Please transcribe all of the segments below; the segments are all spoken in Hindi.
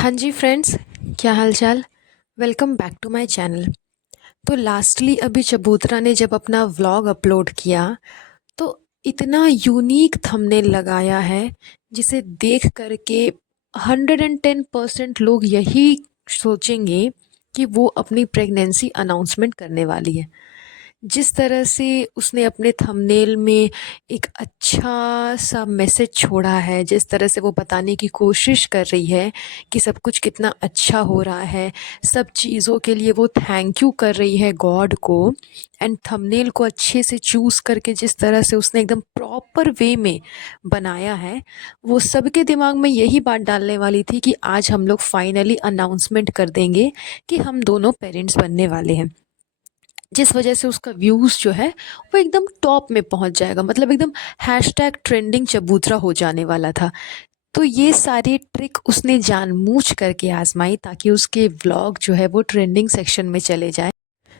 हाँ जी फ्रेंड्स, क्या हाल चाल। Welcome back to my channel. तो लास्टली अभी चबूतरा ने जब अपना व्लॉग अपलोड किया तो इतना यूनिक थंबनेल लगाया है जिसे देख करके 110% लोग यही सोचेंगे कि वो अपनी प्रेगनेंसी अनाउंसमेंट करने वाली है। जिस तरह से उसने अपने थंबनेल में एक अच्छा सा मैसेज छोड़ा है, जिस तरह से वो बताने की कोशिश कर रही है कि सब कुछ कितना अच्छा हो रहा है, सब चीज़ों के लिए वो थैंक यू कर रही है गॉड को। एंड थंबनेल को अच्छे से चूज़ करके जिस तरह से उसने एकदम प्रॉपर वे में बनाया है, वो सबके दिमाग में यही बात डालने वाली थी कि आज हम लोग फाइनली अनाउंसमेंट कर देंगे कि हम दोनों पेरेंट्स बनने वाले हैं। जिस वजह से उसका व्यूज़ जो है वो एकदम टॉप में पहुंच जाएगा, मतलब एकदम हैशटैग ट्रेंडिंग चबूतरा हो जाने वाला था। तो ये सारी ट्रिक उसने जानबूझ करके आजमाई ताकि उसके व्लॉग जो है वो ट्रेंडिंग सेक्शन में चले जाए।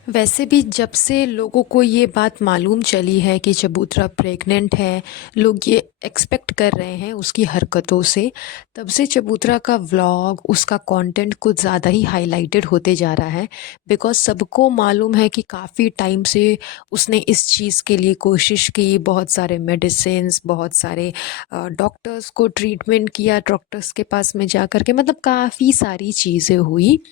वैसे भी जब से लोगों को ये बात मालूम चली है कि चबूतरा प्रेग्नेंट है, लोग ये एक्सपेक्ट कर रहे हैं उसकी हरकतों से, तब से चबूतरा का व्लॉग, उसका कंटेंट कुछ ज़्यादा ही हाईलाइटेड होते जा रहा है। बिकॉज़ सबको मालूम है कि काफ़ी टाइम से उसने इस चीज़ के लिए कोशिश की, बहुत सारे मेडिसिन्स, बहुत सारे डॉक्टर्स को ट्रीटमेंट किया, डॉक्टर्स के पास में जा कर के, मतलब काफ़ी सारी चीज़ें हुई।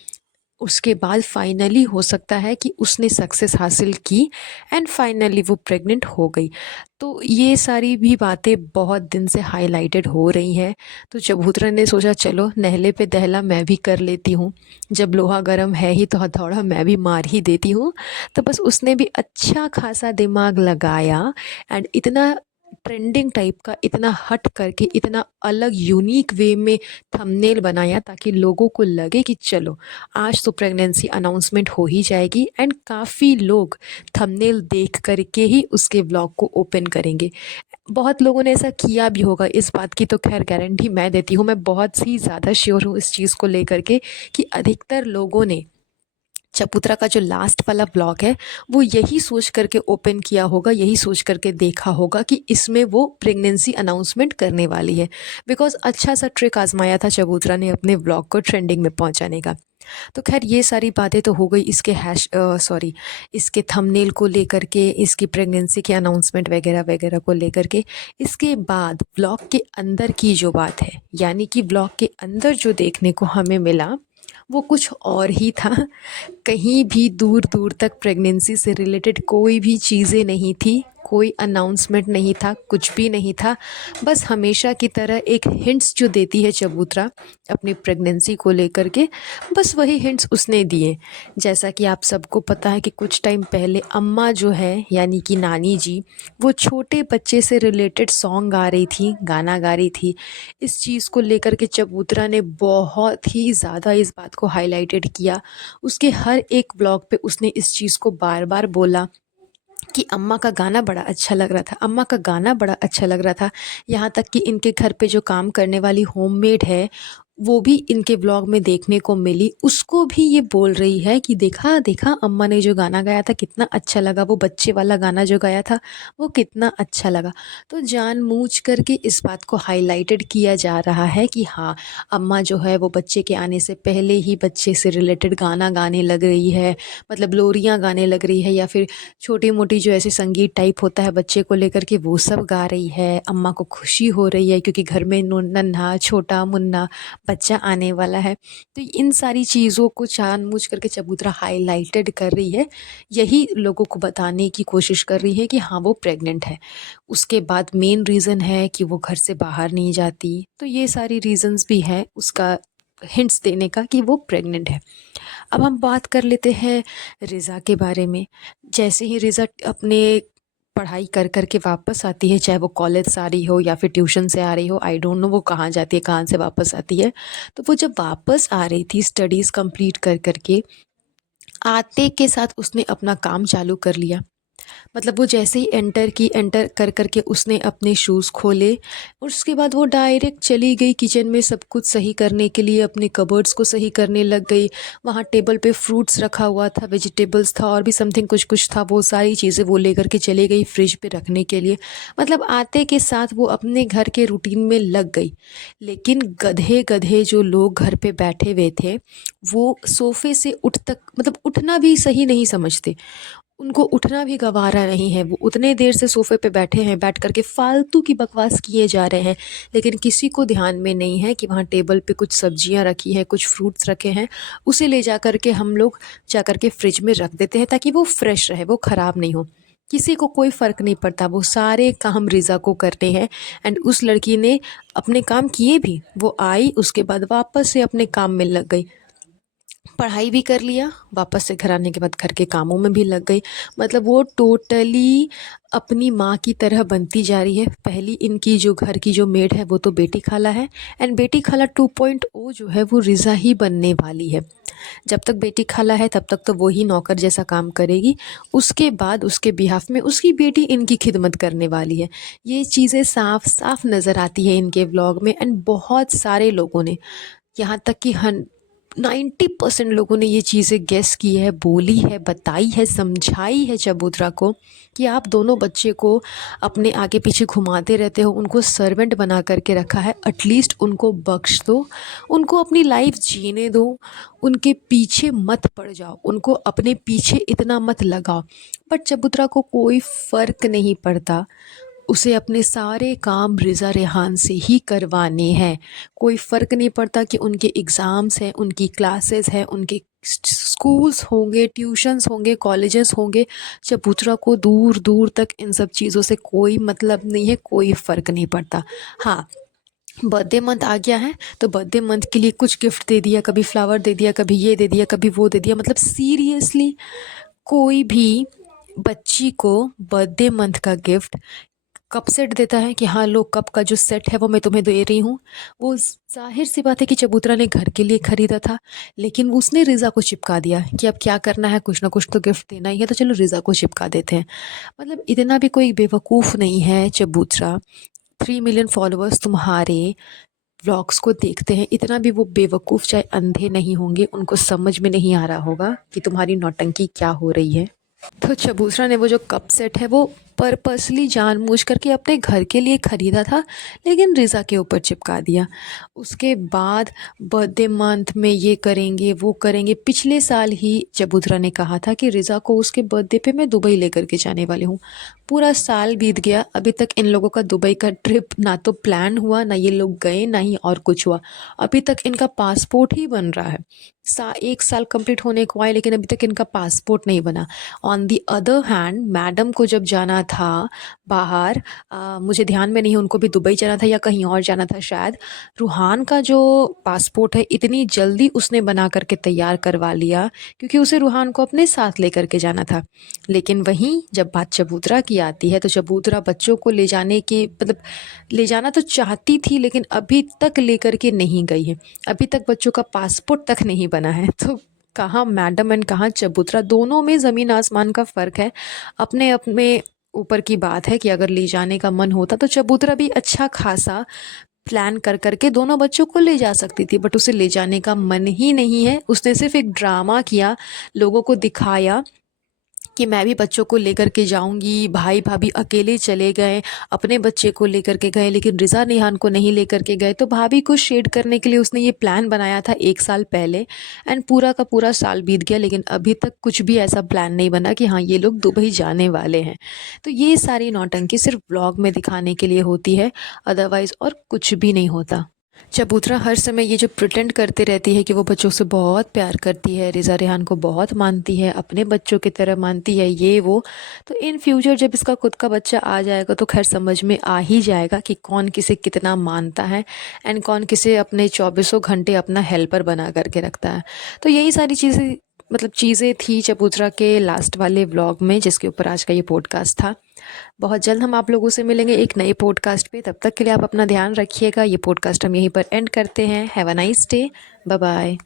उसके बाद फाइनली हो सकता है कि उसने सक्सेस हासिल की एंड फाइनली वो प्रेग्नेंट हो गई। तो ये सारी भी बातें बहुत दिन से हाईलाइटेड हो रही हैं। तो चबूतरा ने सोचा चलो नहले पे दहला मैं भी कर लेती हूँ, जब लोहा गर्म है ही तो हथौड़ा मैं भी मार ही देती हूँ। तो बस उसने भी अच्छा खासा दिमाग लगाया एंड इतना ट्रेंडिंग टाइप का, इतना हट करके, इतना अलग यूनिक वे में थंबनेल बनाया ताकि लोगों को लगे कि चलो आज तो प्रेगनेंसी अनाउंसमेंट हो ही जाएगी। एंड काफ़ी लोग थंबनेल देख करके ही उसके ब्लॉग को ओपन करेंगे। बहुत लोगों ने ऐसा किया भी होगा, इस बात की तो खैर गारंटी मैं देती हूँ। मैं बहुत ही ज़्यादा श्योर हूँ इस चीज़ को लेकर के कि अधिकतर लोगों ने चबूतरा का जो लास्ट वाला ब्लॉग है वो यही सोच करके ओपन किया होगा, यही सोच करके देखा होगा कि इसमें वो प्रेगनेंसी अनाउंसमेंट करने वाली है। बिकॉज अच्छा सा ट्रिक आजमाया था चबूतरा ने अपने ब्लॉग को ट्रेंडिंग में पहुंचाने का। तो खैर ये सारी बातें तो हो गई इसके इसके थंबनेल को लेकर के, इसकी प्रेगनेंसी के अनाउंसमेंट वगैरह वगैरह को लेकर के। इसके बाद ब्लॉग के अंदर की जो बात है, यानी कि ब्लॉग के अंदर जो देखने को हमें मिला वो कुछ और ही था। कहीं भी दूर दूर तक प्रेगनेंसी से रिलेटेड कोई भी चीज़ें नहीं थी, कोई अनाउंसमेंट नहीं था, कुछ भी नहीं था। बस हमेशा की तरह एक हिंट्स जो देती है चबूतरा अपनी प्रेगनेंसी को लेकर के, बस वही हिंट्स उसने दिए। जैसा कि आप सबको पता है कि कुछ टाइम पहले अम्मा जो है यानी कि नानी जी, वो छोटे बच्चे से रिलेटेड सॉन्ग गा रही थी, गाना गा रही थी। इस चीज़ को लेकर के चबूतरा ने बहुत ही ज़्यादा इस बात को हाईलाइटेड किया। उसके हर एक ब्लॉग पे उसने इस चीज़ को बार बार बोला कि अम्मा का गाना बड़ा अच्छा लग रहा था, अम्मा का गाना बड़ा अच्छा लग रहा था। यहाँ तक कि इनके घर पे जो काम करने वाली होममेड है वो भी इनके व्लॉग में देखने को मिली, उसको भी ये बोल रही है कि देखा देखा अम्मा ने जो गाना गाया था कितना अच्छा लगा, वो बच्चे वाला गाना जो गाया था वो कितना अच्छा लगा। तो जानबूझ करके इस बात को हाईलाइटेड किया जा रहा है कि हाँ, अम्मा जो है वो बच्चे के आने से पहले ही बच्चे से रिलेटेड गाना गाने लग रही है, मतलब लोरियाँ गाने लग रही है, या फिर छोटी मोटी जो ऐसे संगीत टाइप होता है बच्चे को लेकर के वो सब गा रही है। अम्मा को खुशी हो रही है क्योंकि घर में नन्हा छोटा मुन्ना बच्चा आने वाला है। तो इन सारी चीज़ों को जानबूझ करके चबूतरा हाईलाइटेड कर रही है, यही लोगों को बताने की कोशिश कर रही है कि हाँ वो प्रेग्नेंट है। उसके बाद मेन रीज़न है कि वो घर से बाहर नहीं जाती। तो ये सारी रीज़न्स भी हैं उसका हिंट्स देने का कि वो प्रेग्नेंट है। अब हम बात कर लेते हैं रिज़ा के बारे में। जैसे ही रिज़ा अपने पढ़ाई कर कर के वापस आती है, चाहे वो कॉलेज से आ रही हो या फिर ट्यूशन से आ रही हो, आई डोंट नो वो कहाँ जाती है, कहाँ से वापस आती है। तो वो जब वापस आ रही थी स्टडीज़ कंप्लीट कर कर के, आते के साथ उसने अपना काम चालू कर लिया। मतलब वो जैसे ही एंटर कर करके उसने अपने शूज़ खोले और उसके बाद वो डायरेक्ट चली गई किचन में सब कुछ सही करने के लिए, अपने कबर्ड्स को सही करने लग गई। वहाँ टेबल पे फ्रूट्स रखा हुआ था, वेजिटेबल्स था और भी समथिंग कुछ कुछ था, वो सारी चीज़ें वो लेकर के चली गई फ्रिज पे रखने के लिए। मतलब आते के साथ वो अपने घर के रूटीन में लग गई। लेकिन गधे गधे जो लोग घर पे बैठे हुए थे, वो सोफ़े से उठ तक मतलब उठना भी सही नहीं समझते। उनको उठना भी गवारा नहीं है, वो उतने देर से सोफ़े पे बैठे हैं, बैठ कर के फ़ालतू की बकवास किए जा रहे हैं। लेकिन किसी को ध्यान में नहीं है कि वहाँ टेबल पे कुछ सब्जियाँ रखी हैं, कुछ फ्रूट्स रखे हैं, उसे ले जा कर के हम लोग जा कर के फ्रिज में रख देते हैं ताकि वो फ्रेश रहे, वो ख़राब नहीं हो। किसी को कोई फ़र्क नहीं पड़ता, वो सारे काम रिज़ा को करने हैं। एंड उस लड़की ने अपने काम किए भी, वो आई उसके बाद वापस से अपने काम में लग गई। पढ़ाई भी कर लिया, वापस से घर आने के बाद घर के कामों में भी लग गई। मतलब वो टोटली अपनी माँ की तरह बनती जा रही है। पहली इनकी जो घर की जो मेड है वो तो बेटी खाला है, एंड बेटी खाला 2.0 जो है वो रिज़ा ही बनने वाली है। जब तक बेटी खाला है तब तक तो वो ही नौकर जैसा काम करेगी, उसके बाद उसके बिहाफ में उसकी बेटी इनकी खिदमत करने वाली है। ये चीज़ें साफ साफ नज़र आती है इनके व्लॉग में। एंड बहुत सारे लोगों ने, यहाँ तक कि 90% लोगों ने ये चीज़ें गेस की है, बोली है, बताई है, समझाई है चबूतरा को कि आप दोनों बच्चे को अपने आगे पीछे घुमाते रहते हो, उनको सर्वेंट बना करके रखा है, एटलीस्ट उनको बख्श दो, उनको अपनी लाइफ जीने दो, उनके पीछे मत पड़ जाओ, उनको अपने पीछे इतना मत लगाओ। बट चबूतरा को कोई फ़र्क नहीं पड़ता, उसे अपने सारे काम रिज़ा रेहान से ही करवाने हैं। कोई फ़र्क नहीं पड़ता कि उनके एग्ज़ाम्स हैं, उनकी क्लासेस हैं, उनके स्कूल्स होंगे, ट्यूशन्स होंगे, कॉलेजेस होंगे। चबूतरा को दूर दूर तक इन सब चीज़ों से कोई मतलब नहीं है, कोई फ़र्क नहीं पड़ता। हाँ, बर्थडे मंथ आ गया है तो बर्थडे मंथ के लिए कुछ गिफ्ट दे दिया, कभी फ्लावर दे दिया, कभी ये दे दिया, कभी वो दे दिया। मतलब सीरियसली कोई भी बच्ची को बर्थडे मंथ का गिफ्ट कप सेट देता है कि हाँ लो, कप का जो सेट है वो मैं तुम्हें दे रही हूँ। वो जाहिर सी बात है कि चबूतरा ने घर के लिए खरीदा था, लेकिन उसने रिज़ा को चिपका दिया कि अब क्या करना है, कुछ ना कुछ तो गिफ्ट देना ही है, तो चलो रिज़ा को चिपका देते हैं। मतलब इतना भी कोई बेवकूफ़ नहीं है चबूतरा। 3 मिलियन फॉलोअर्स तुम्हारे व्लॉग्स को देखते हैं, इतना भी वो बेवकूफ़ चाहे अंधे नहीं होंगे, उनको समझ में नहीं आ रहा होगा कि तुम्हारी नौटंकी क्या हो रही है। तो चबूतरा ने वो जो कप सेट है वो पर्पसली जानबूझ करके अपने घर के लिए ख़रीदा था, लेकिन रिज़ा के ऊपर चिपका दिया। उसके बाद बर्थडे मंथ में ये करेंगे, वो करेंगे। पिछले साल ही चबूतरा ने कहा था कि रिज़ा को उसके बर्थडे पे मैं दुबई लेकर के जाने वाली हूँ। पूरा साल बीत गया, अभी तक इन लोगों का दुबई का ट्रिप ना तो प्लान हुआ, ना ये लोग गए, ना ही और कुछ हुआ। अभी तक इनका पासपोर्ट ही बन रहा है। 1 साल कंप्लीट होने को आए, लेकिन अभी तक इनका पासपोर्ट नहीं बना। On the other hand madam को जब जाना था बाहर, मुझे ध्यान में नहीं है उनको भी दुबई जाना था या कहीं और जाना था शायद, रूहान का जो पासपोर्ट है इतनी जल्दी उसने बना करके तैयार करवा लिया क्योंकि उसे रूहान को अपने साथ लेकर के जाना था। लेकिन वहीं जब बात चबूतरा की आती है तो चबूतरा बच्चों को ले जाने की मतलब ले जाना तो चाहती थी, लेकिन अभी तक लेकर के नहीं गई है। अभी तक बच्चों का पासपोर्ट तक नहीं बना है। तो कहाँ मैडम एंड कहाँ चबूतरा, दोनों में ज़मीन आसमान का फ़र्क है। अपने अपने ऊपर की बात है कि अगर ले जाने का मन होता तो चबूतरा भी अच्छा खासा प्लान कर करके दोनों बच्चों को ले जा सकती थी, बट उसे ले जाने का मन ही नहीं है। उसने सिर्फ एक ड्रामा किया, लोगों को दिखाया कि मैं भी बच्चों को लेकर के जाऊंगी। भाई भाभी अकेले चले गए, अपने बच्चे को लेकर के गए, लेकिन रिज़ा नेहान को नहीं लेकर के गए। तो भाभी को शेड करने के लिए उसने ये प्लान बनाया था 1 साल पहले, एंड पूरा का पूरा साल बीत गया, लेकिन अभी तक कुछ भी ऐसा प्लान नहीं बना कि हाँ ये लोग दुबई जाने वाले हैं। तो ये सारी नौटंकी सिर्फ ब्लॉग में दिखाने के लिए होती है, अदरवाइज़ और कुछ भी नहीं होता। चबूतरा हर समय ये जो प्रिटेंड करती रहती है कि वो बच्चों से बहुत प्यार करती है, रिज़ा रेहान को बहुत मानती है, अपने बच्चों की तरह मानती है, ये वो, तो इन फ्यूचर जब इसका खुद का बच्चा आ जाएगा तो खैर समझ में आ ही जाएगा कि कौन किसे कितना मानता है एंड कौन किसे अपने चौबीसों घंटे अपना हेल्पर बना करके रखता है। तो यही सारी चीज़ें मतलब चीज़ें थी चबूतरा के लास्ट वाले व्लॉग में, जिसके ऊपर आज का ये पॉडकास्ट था। बहुत जल्द हम आप लोगों से मिलेंगे एक नए पॉडकास्ट पे। तब तक के लिए आप अपना ध्यान रखिएगा। ये पॉडकास्ट हम यहीं पर एंड करते हैं। Have a nice day. Bye bye.